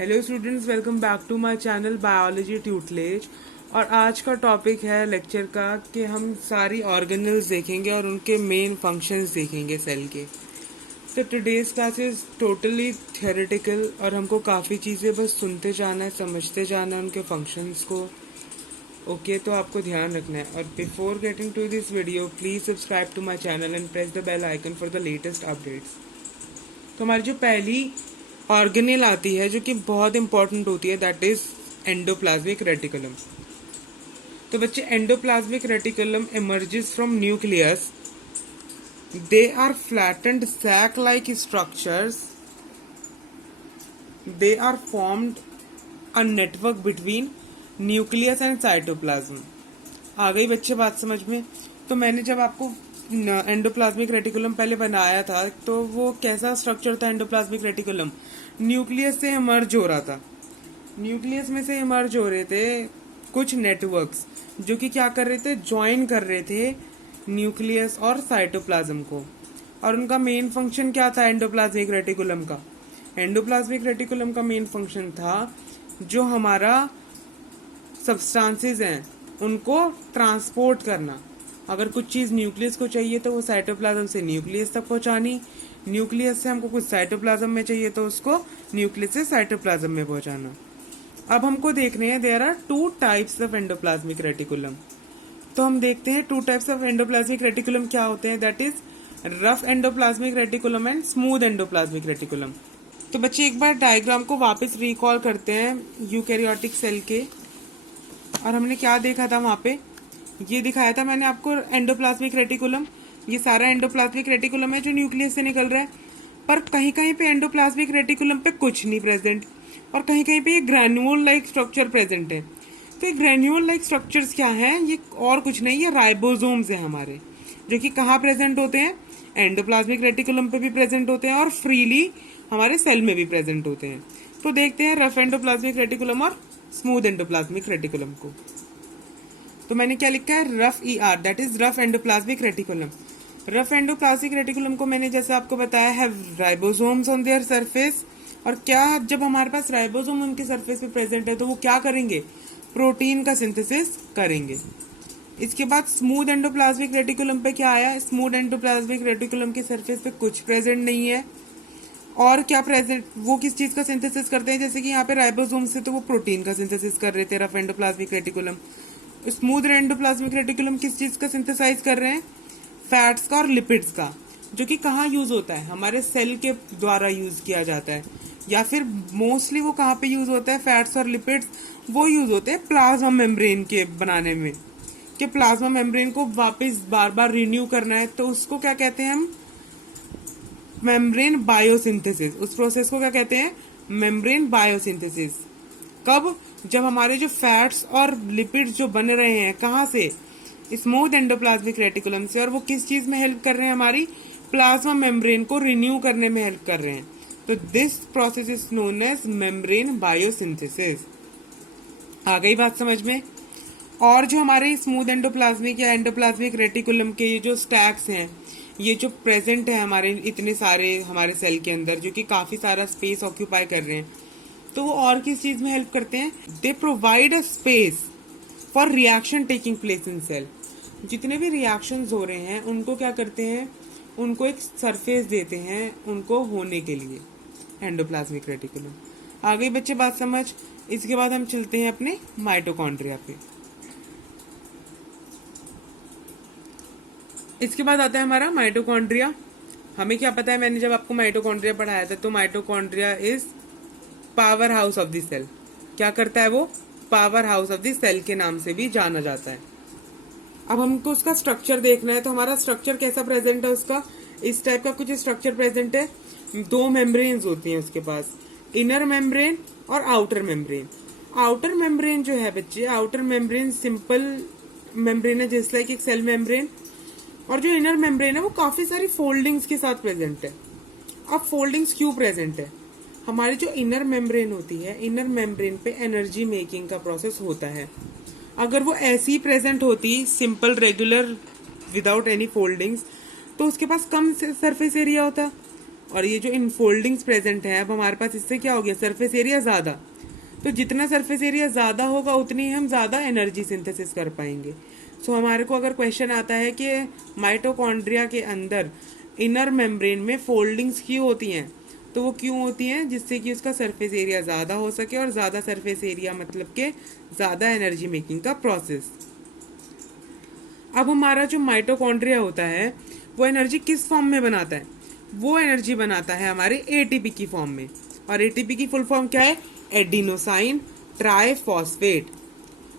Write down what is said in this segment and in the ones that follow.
Hello students, welcome back to my channel biology tutelage. और आज का टॉपिक है लेक्चर का कि हम सारी ऑर्गेनल्स देखेंगे और उनके मेन फंक्शंस देखेंगे सेल के। तो today's class is totally theoretical और हमको काफ़ी चीज़ें बस सुनते जाना है, समझते जाना है उनके फंक्शंस को। ओके, तो आपको ध्यान रखना है। और before getting to this video please subscribe to my channel and press the bell icon for the latest updates. तो हमारी जो पहली ऑर्गेनेल आती है जो कि बहुत इंपॉर्टेंट होती है, दैट इज एंडोप्लाज्मिक रेटिकुलम। तो बच्चे, endoplasmic reticulum emerges from nucleus. They are flattened sac like structures. They are formed a network between nucleus and cytoplasm. आ गई बच्चे बात समझ में? तो मैंने जब आपको एंडोप्लाज्मिक रेटिकुलम पहले बनाया था तो वो कैसा स्ट्रक्चर था? एंडोप्लाज्मिक रेटिकुलम न्यूक्लियस से इमर्ज हो रहा था। न्यूक्लियस में से इमर्ज हो रहे थे कुछ नेटवर्क्स जो कि क्या कर रहे थे, ज्वाइन कर रहे थे न्यूक्लियस और साइटोप्लाज्म को। और उनका मेन फंक्शन क्या था एंडोप्लाज्मिक रेटिकुलम का? एंडोप्लाज्मिक रेटिकुलम का मेन फंक्शन था जो हमारा सब्सटेंसेस हैं उनको ट्रांसपोर्ट करना। अगर कुछ चीज़ न्यूक्लियस को चाहिए तो वो साइटोप्लाज्म से न्यूक्लियस तक पहुंचानी, न्यूक्लियस से हमको कुछ साइटोप्लाज्म में चाहिए तो उसको न्यूक्लियस से साइटोप्लाज्म में पहुंचाना। अब हमको देख रहे हैं there are two types of endoplasmic reticulum. तो हम देखते हैं two types of endoplasmic reticulum क्या होते हैं, that is rough endoplasmic reticulum and smooth endoplasmic reticulum. तो बच्चे एक बार डायग्राम को वापस रिकॉल करते हैं यूकैरियोटिक सेल के। और हमने क्या देखा था वहां पे? ये दिखाया था मैंने आपको एंडोप्लाज्मिक रेटिकुलम। ये सारा एंडोप्लाज्मिक रेटिकुलम है जो न्यूक्लियस से निकल रहा है। पर कहीं कहीं पे एंडोप्लाज्मिक रेटिकुलम पे कुछ नहीं प्रेजेंट और कहीं कहीं पे ये ग्रैन्यूल लाइक स्ट्रक्चर प्रेजेंट है। तो ये ग्रैन्यूल लाइक स्ट्रक्चर्स क्या हैं? ये और कुछ नहीं, ये राइबोसोम्स हैं हमारे, जो कि कहाँ प्रेजेंट होते हैं? एंडोप्लाज्मिक रेटिकुलम पे भी प्रेजेंट होते हैं और फ्रीली हमारे सेल में भी प्रेजेंट होते हैं। तो देखते हैं रफ एंडोप्लाज्मिक रेटिकुलम और स्मूथ एंडोप्लाज्मिक रेटिकुलम को। तो मैंने क्या लिखा है? Rough ER, that is rough endoplasmic reticulum. Rough endoplasmic reticulum को मैंने जैसे आपको बताया है राइबोसोम्स ऑन देयर सरफेस। और क्या, जब हमारे पास राइबोसोम उनके सरफेस पे प्रेजेंट है तो वो क्या करेंगे? प्रोटीन का सिंथेसिस करेंगे। इसके बाद स्मूथ एंडोप्लाज्मिक रेटिकुलम पे क्या आया? स्मूथ एंडोप्लाज्मिक रेटिकुलम के सरफेस पे कुछ प्रेजेंट नहीं है। और क्या प्रेजेंट? वो किस चीज का सिंथेसिस करते हैं? जैसे कि यहाँ पे राइबोसोम से तो वो प्रोटीन का सिंथेसिस कर रहे थे rough endoplasmic reticulum. Smooth endoplasmic reticulum किस चीज का सिंथेसाइज कर रहे हैं? फैट्स का और लिपिड्स का, जो कि कहाँ यूज होता है? हमारे सेल के द्वारा यूज किया जाता है। या फिर मोस्टली वो कहाँ पे यूज होता है? फैट्स और लिपिड्स वो यूज होते हैं प्लाज्मा मेम्ब्रेन के बनाने में। कि प्लाज्मा मेम्ब्रेन को वापस बार बार रिन्यू करना है तो उसको क्या कहते हैं हम? Membrane biosynthesis. उस प्रोसेस को क्या कहते हैं? Membrane biosynthesis. कब? जब हमारे जो फैट्स और लिपिड्स जो बन रहे हैं कहाँ से? स्मूथ एंडोप्लाज्मिक रेटिकुलम से। और वो किस चीज में हेल्प कर रहे हैं? हमारी प्लाज्मा मेम्ब्रेन को रिन्यू करने में हेल्प कर रहे हैं। तो this process is known as membrane biosynthesis. आ गई बात समझ में? और जो हमारे स्मूथ एंडोप्लाज्मिक या एंडोप्लाज्मिक रेटिकुलम के ये जो स्टैक्स हैं, ये जो प्रेजेंट है हमारे इतने सारे हमारे सेल के अंदर, जो कि काफी सारा स्पेस ऑक्यूपाई कर रहे हैं, तो वो और किस चीज में हेल्प करते हैं? They provide a space for reaction taking place in cell. जितने भी रिएक्शंस हो रहे हैं उनको क्या करते हैं? उनको एक सरफेस देते हैं उनको होने के लिए, एंडोप्लाज्मिक रेटिकुलम। आ गई बच्चे बात समझ? इसके बाद हम चलते हैं अपने माइटोकॉन्ड्रिया पे। इसके बाद आता है हमारा माइटोकॉन्ड्रिया। हमें क्या पता है? मैंने जब आपको माइटोकॉन्ड्रिया पढ़ाया था तो mitochondria is power house of the cell. क्या करता है वो? Power house of the cell के नाम से भी जाना जाता है। अब हमको उसका स्ट्रक्चर देखना है। तो हमारा स्ट्रक्चर कैसा प्रेजेंट है उसका? इस टाइप का कुछ स्ट्रक्चर प्रेजेंट है। दो मेम्ब्रेन्स होती हैं उसके पास, इनर मेम्ब्रेन और आउटर मेम्ब्रेन। आउटर मेम्ब्रेन जो है बच्चे, आउटर मेम्ब्रेन सिंपल मेम्ब्रेन है जस्ट लाइक एक सेल मेम्ब्रेन। और जो इनर मेम्ब्रेन है वो काफी सारी फोल्डिंग्स के साथ प्रेजेंट है। अब फोल्डिंग्स क्यों प्रेजेंट है? हमारी जो इनर मेम्ब्रेन होती है, इनर मेम्ब्रेन पे एनर्जी मेकिंग का प्रोसेस होता है। अगर वो ऐसी प्रेजेंट होती simple regular without any foldings तो उसके पास कम सरफेस एरिया होता। और ये जो इनफोल्डिंग्स प्रेजेंट है, अब हमारे पास इससे क्या हो गया, सरफेस एरिया ज्यादा। तो जितना सरफेस एरिया ज्यादा होगा उतनी ही हम ज्यादा एनर्जी सिंथेसिस कर पाएंगे। सो हमारे को अगर क्वेश्चन आता है कि माइटोकॉन्ड्रिया के अंदर इनर मेम्ब्रेन में फोल्डिंग्स क्यों होती हैं, तो वो क्यों होती हैं, जिससे कि उसका सरफेस एरिया ज़्यादा हो सके, और ज़्यादा सरफेस एरिया मतलब के ज़्यादा एनर्जी मेकिंग का प्रोसेस। अब हमारा जो माइटोकॉन्ड्रिया होता है वो एनर्जी किस फॉर्म में बनाता है, वो एनर्जी बनाता है हमारे एटीपी की फॉर्म में। और एटीपी की फुल फॉर्म क्या है, एडिनोसाइन ट्राइफॉस्फेट।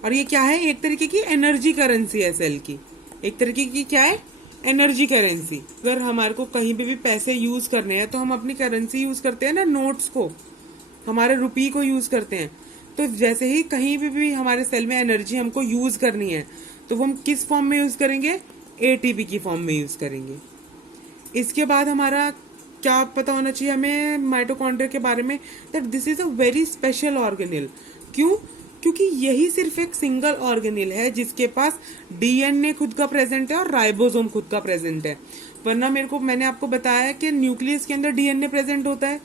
और ये क्या है, एक तरीके की एनर्जी करेंसी है सेल की, एक तरीके की क्या है, एनर्जी करेंसी। अगर हमारे को कहीं पे भी पैसे यूज करने हैं तो हम अपनी करेंसी यूज करते हैं ना, नोट्स को, हमारे रुपये को यूज करते हैं। तो जैसे ही कहीं भी हमारे सेल में एनर्जी हमको यूज करनी है तो वो हम किस फॉर्म में यूज करेंगे, एटीपी की फॉर्म में यूज करेंगे। इसके बाद हमारा क्या पता होना चाहिए हमें माइटोकॉन्ड्रिया के बारे में, that this is a very special organelle. क्यों, क्योंकि यही सिर्फ एक सिंगल ऑर्गेनेल है जिसके पास डीएनए खुद का प्रेजेंट है और राइबोसोम खुद का प्रेजेंट है। वरना मैंने आपको बताया कि न्यूक्लियस के अंदर डीएनए प्रेजेंट होता है,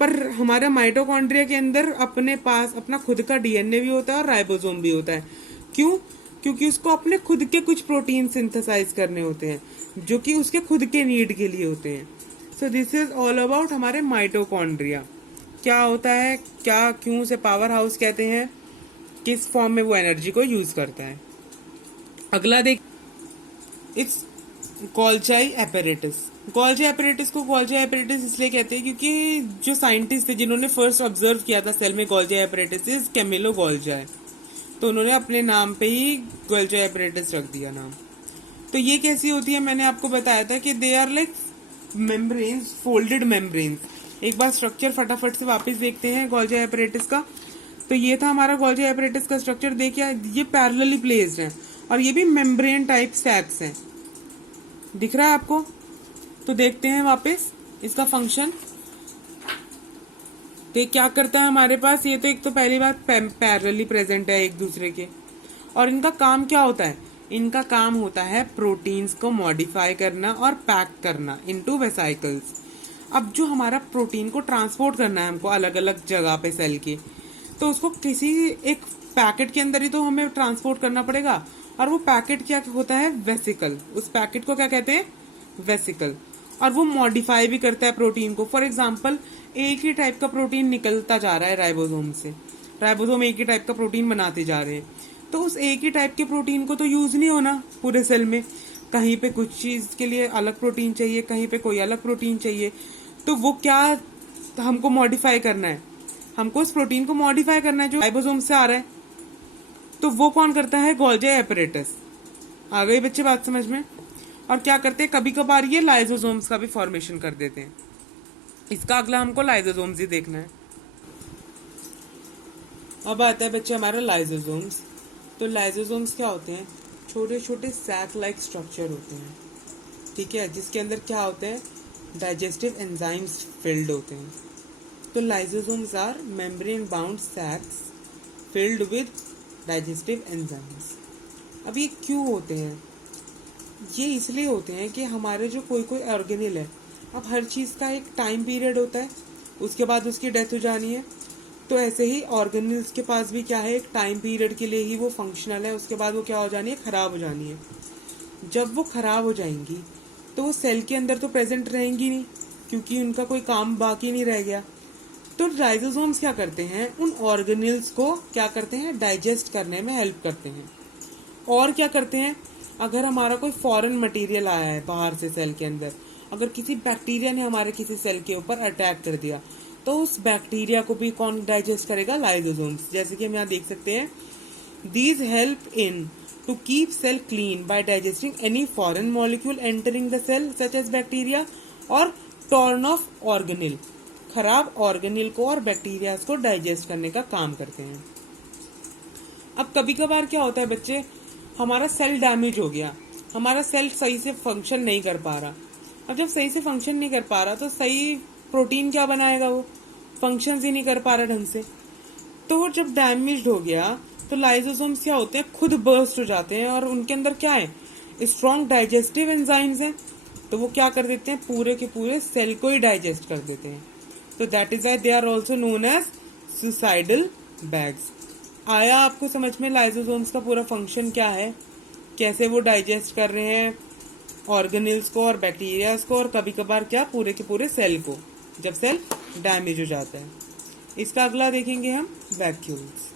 पर हमारा माइटोकॉन्ड्रिया के अंदर अपने पास अपना खुद का डीएनए भी होता है और राइबोसोम भी होता है। क्यों, क्योंकि उसको अपने खुद के कुछ प्रोटीन सिंथेसाइज करने होते हैं जो कि उसके खुद के नीड के लिए होते हैं। So this is all about हमारे माइटोकॉन्ड्रिया, क्या होता है, क्या क्यों उसे पावर हाउस कहते हैं, किस फॉर्म में वो एनर्जी को यूज करता है। अगला देख, it's Golgi apparatus. Golgi apparatus को गोल्गी एपैरेटस इसलिए कहते हैं क्योंकि जो साइंटिस्ट थे जिन्होंने फर्स्ट ऑब्जर्व किया था सेल में Golgi apparatus is Camillo Golgi, तो उन्होंने अपने नाम पे ही गोल्गी एपैरेटस रख दिया नाम। तो ये कैसी होती है, मैंने आपको बताया था कि they are like membranes, folded membranes. एक बार स्ट्रक्चर फटाफट से वापस देखते हैं गोल्गी एपैरेटस का। तो ये था हमारा गोल्गी एपैरेटस का स्ट्रक्चर, देखिए ये पैरेलली प्लेस्ड है और ये भी मेम्ब्रेन टाइप सैक्स हैं, दिख रहा है आपको। तो देखते हैं वापस इसका फंक्शन। तो क्या करता है हमारे पास, ये तो एक तो पहली बात पैरेलली प्रेजेंट है एक दूसरे के, और इनका काम क्या होता है, इनका काम होता है प्रोटीन्स को मॉडिफाई करना और पैक करना इनटू वेसाइकल्स। अब जो हमारा प्रोटीन को ट्रांसपोर्ट करना है हमको अलग अलग जगह पे सेल के, तो उसको किसी एक पैकेट के अंदर ही तो हमें ट्रांसपोर्ट करना पड़ेगा, और वो पैकेट क्या होता है, वेसिकल। उस पैकेट को क्या कहते हैं, वेसिकल। और वो मॉडिफाई भी करता है प्रोटीन को। फॉर एग्जांपल एक ही टाइप का प्रोटीन निकलता जा रहा है राइबोसोम से, राइबोसोम एक ही टाइप का प्रोटीन बनाते जा रहे हैं, तो उस एक ही टाइप के प्रोटीन को तो यूज नहीं होना पूरे सेल में, कहीं पे कुछ चीज के लिए अलग प्रोटीन चाहिए, कहीं पे कोई अलग प्रोटीन चाहिए। तो वो क्या हमको मॉडिफाई करना है, हमको उस प्रोटीन को मॉडिफाई करना है जो राइबोसोम से आ रहा है। तो वो कौन करता है, गोल्गी एपैरेटस। आ गई बच्चे बात समझ में। और क्या करते हैं, कभी कभार ये लाइसोसोम्स का भी फॉर्मेशन कर देते हैं। इसका अगला हमको लाइसोसोम्स ही देखना है। अब आता है बच्चे हमारा लाइसोसोम्स। तो लाइसोसोम्स क्या होते हैं, छोटे छोटे सैक लाइक स्ट्रक्चर होते हैं, ठीक है, जिसके अंदर क्या होते हैं, डाइजेस्टिव एंजाइम्स फिल्ड होते हैं। तो lysosomes are membrane bound sacs filled with digestive enzymes. अब ये क्यों होते हैं, ये इसलिए होते हैं कि हमारे जो कोई कोई ऑर्गेनेल है, अब हर चीज़ का एक टाइम पीरियड होता है, उसके बाद उसकी डेथ हो जानी है। तो ऐसे ही ऑर्गेनेल्स के पास भी क्या है, एक टाइम पीरियड के लिए ही वो फंक्शनल है, उसके बाद वो क्या हो जानी है, खराब हो जानी है। जब वो खराब हो जाएंगी तो वो सेल के अंदर तो प्रेजेंट रहेंगी नहीं, क्योंकि उनका कोई काम बाकी नहीं रह गया। तो लाइसोसोम्स क्या करते हैं, उन ऑर्गेनेल्स को क्या करते हैं, डाइजेस्ट करने में हेल्प करते हैं। और क्या करते हैं, अगर हमारा कोई फॉरेन मटेरियल आया है बाहर से सेल के अंदर, अगर किसी बैक्टीरिया ने हमारे किसी सेल के ऊपर अटैक कर दिया, तो उस बैक्टीरिया को भी कौन डाइजेस्ट करेगा, लाइसोसोम्स। जैसे कि हम यहाँ देख सकते हैं, these help in to keep cell clean by digesting any foreign molecule entering the cell such as bacteria और टॉर्न ऑफ ऑर्गेनेल। खराब ऑर्गेनेल को और बैक्टीरिया को डाइजेस्ट करने का काम करते हैं। अब कभी कभार क्या होता है बच्चे, हमारा सेल डैमेज हो गया, हमारा सेल सही से फंक्शन नहीं कर पा रहा। अब जब सही से फंक्शन नहीं कर पा रहा तो सही प्रोटीन क्या बनाएगा, वो फंक्शन ही नहीं कर पा रहा ढंग से। तो वो जब डैमेज हो गया तो लाइसोसोम्स क्या होते हैं, खुद बर्स्ट हो जाते हैं, और उनके अंदर क्या है, स्ट्रॉन्ग डाइजेस्टिव एंजाइम्स हैं, तो वो क्या कर देते हैं, पूरे के पूरे सेल को ही डाइजेस्ट कर देते हैं। तो that is why they are also known as suicidal bags. आया आपको समझ में लाइसोसोम्स का पूरा फंक्शन क्या है, कैसे वो डाइजेस्ट कर रहे हैं ऑर्गेनेल्स को और बैक्टीरियाज को, और कभी कभार क्या पूरे के पूरे सेल को, जब सेल डैमेज हो जाता है। इसका अगला देखेंगे हम वैक्यूल्स।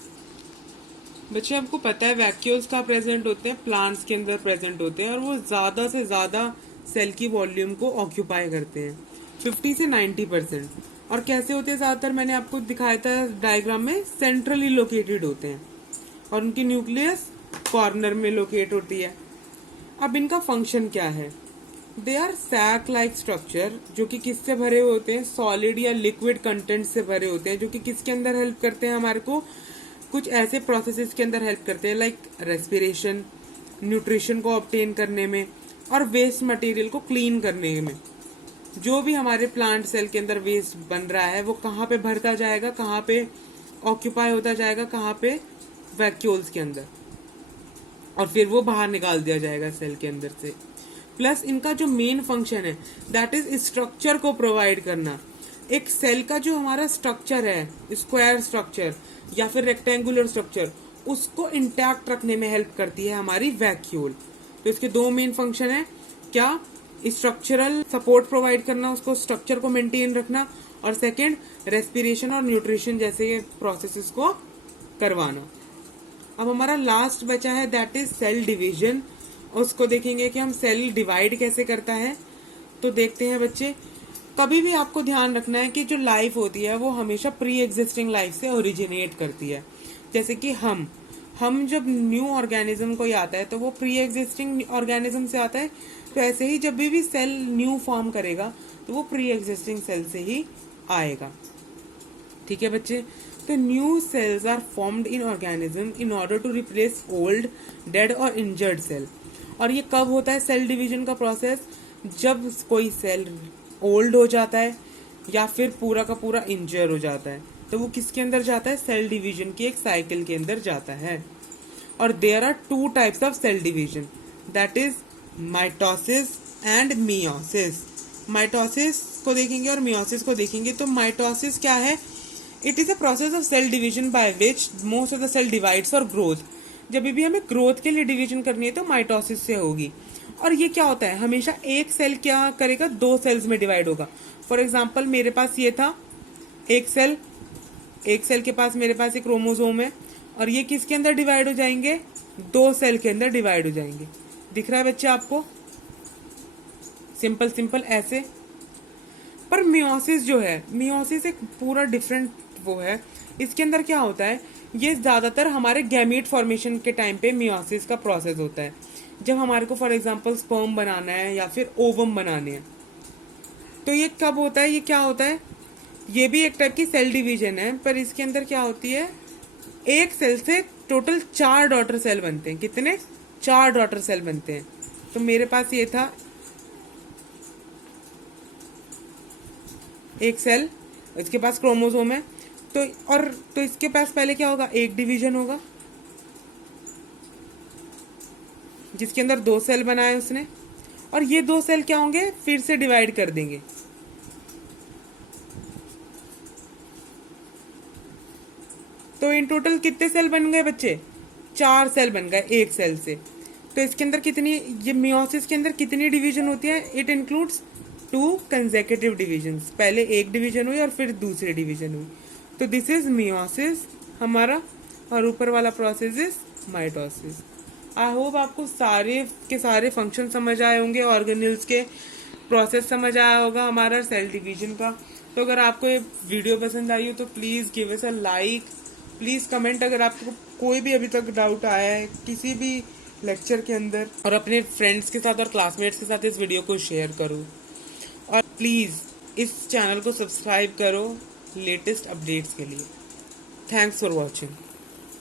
बच्चे आपको पता है वैक्यूल्स कहाँ प्रेजेंट होते हैं, प्लांट्स के अंदर प्रेजेंट होते हैं, और वो ज्यादा से ज्यादा सेल की वॉल्यूम को ऑक्यूपाई करते हैं 50 से 90%। और कैसे होते हैं ज्यादातर, मैंने आपको दिखाया था डायग्राम में, सेंट्रली लोकेटेड होते हैं और उनकी न्यूक्लियस कॉर्नर में लोकेट होती है। अब इनका फंक्शन क्या है, they are sac like structure, जो कि किससे भरे होते हैं, सॉलिड या लिक्विड कंटेंट से भरे होते हैं, जो कि किसके अंदर हेल्प करते हैं हमारे को, कुछ ऐसे प्रोसेसेस के अंदर हेल्प करते हैं लाइक रेस्पिरेशन, न्यूट्रिशन को ऑब्टेन करने में, और वेस्ट मटेरियल को क्लीन करने में। जो भी हमारे प्लांट सेल के अंदर वेस्ट बन रहा है वो कहाँ पे भरता जाएगा, कहाँ पे ऑक्यूपाई होता जाएगा, कहाँ पे, वैक्यूल्स के अंदर, और फिर वो बाहर निकाल दिया जाएगा सेल के अंदर से। प्लस इनका जो मेन फंक्शन है दैट इज स्ट्रक्चर को प्रोवाइड करना। एक सेल का जो हमारा स्ट्रक्चर है, स्क्वायर स्ट्रक्चर या फिर रेक्टेंगुलर स्ट्रक्चर, उसको इंटैक्ट रखने में हेल्प करती है हमारी वैक्यूल। तो इसके दो मेन फंक्शन है, क्या, स्ट्रक्चरल सपोर्ट प्रोवाइड करना, उसको स्ट्रक्चर को मेंटेन रखना, और सेकंड रेस्पिरेशन और न्यूट्रिशन जैसे प्रोसेसेस को करवाना। अब हमारा लास्ट बचा है दैट इज सेल डिवीजन। उसको देखेंगे कि हम सेल डिवाइड कैसे करता है। तो देखते हैं बच्चे, कभी भी आपको ध्यान रखना है कि जो लाइफ होती है वो हमेशा प्री एग्जिस्टिंग लाइफ से ओरिजिनेट करती है। जैसे कि हम जब न्यू ऑर्गेनिज्म कोई आता है तो वो प्री एग्जिस्टिंग ऑर्गेनिज्म से आता है। तो ऐसे ही जब भी सेल न्यू फॉर्म करेगा तो वो प्री एग्जिस्टिंग सेल से ही आएगा। ठीक है बच्चे, तो new cells are formed in organism in order to replace old, dead और इंजर्ड सेल। और ये कब होता है सेल डिवीजन का प्रोसेस, जब कोई सेल ओल्ड हो जाता है या फिर पूरा का पूरा इंजर हो जाता है, तो वो किसके अंदर जाता है, सेल डिवीजन की एक साइकिल के अंदर जाता है। और there are two types of cell division, that is mitosis and meiosis. Mitosis को देखेंगे और मियोसिस को देखेंगे। तो माइटोसिस क्या है, it is a process of cell division by which most of the cell divides for growth. जब भी हमें ग्रोथ के लिए डिवीजन करनी है तो माइटोसिस से होगी। और ये क्या होता है, हमेशा एक सेल क्या करेगा, दो सेल्स में डिवाइड होगा। फॉर एग्जाम्पल मेरे पास ये था एक सेल के पास मेरे पास एक क्रोमोसोम है, और ये किसके अंदर डिवाइड हो जाएंगे, दो सेल के अंदर डिवाइड हो जाएंगे। दिख रहा है बच्चे आपको, सिंपल ऐसे। पर मियोसिस जो है, मियोसिस एक पूरा डिफरेंट वो है। इसके अंदर क्या होता है, ये ज्यादातर हमारे गैमीट फॉर्मेशन के टाइम पे मियोसिस का प्रोसेस होता है, जब हमारे को फॉर एग्जांपल स्पर्म बनाना है या फिर ओवम बनाने हैं। तो ये कब होता है, ये क्या होता है, ये भी एक टाइप की सेल डिवीजन है, पर इसके अंदर क्या होती है, एक सेल से टोटल 4 डॉटर सेल बनते हैं। कितने, 4 डॉटर सेल बनते हैं। तो मेरे पास ये था एक सेल, इसके पास क्रोमोसोम है, तो इसके पास पहले क्या होगा, एक डिवीजन होगा जिसके अंदर 2 सेल बनाए उसने, और ये 2 सेल क्या होंगे, फिर से डिवाइड कर देंगे। तो इन टोटल कितने सेल बन गए बच्चे, 4 सेल बन गए एक सेल से। तो इसके अंदर कितनी, ये मियोसिस के अंदर कितनी डिवीजन होती है, इट इंक्लूड्स 2 कंसेक्यूटिव डिविजन्स। पहले एक डिवीजन हुई और फिर दूसरी डिवीजन हुई। तो दिस इज मियोसिस हमारा, और ऊपर वाला process is mitosis. I hope आपको सारे के सारे फंक्शन समझ आए होंगे, ऑर्गेनेल्स के प्रोसेस समझ आया होगा हमारा सेल डिवीजन का। तो अगर आपको ये वीडियो पसंद आई हो तो please give us a like, please comment अगर आपको कोई भी अभी तक डाउट आया है किसी भी लेक्चर के अंदर, और अपने फ्रेंड्स के साथ और क्लासमेट्स के साथ इस वीडियो को शेयर करो। और प्लीज इस चैनल को सब्सक्राइब करो लेटेस्ट अपडेट्स के लिए। Thanks for watching.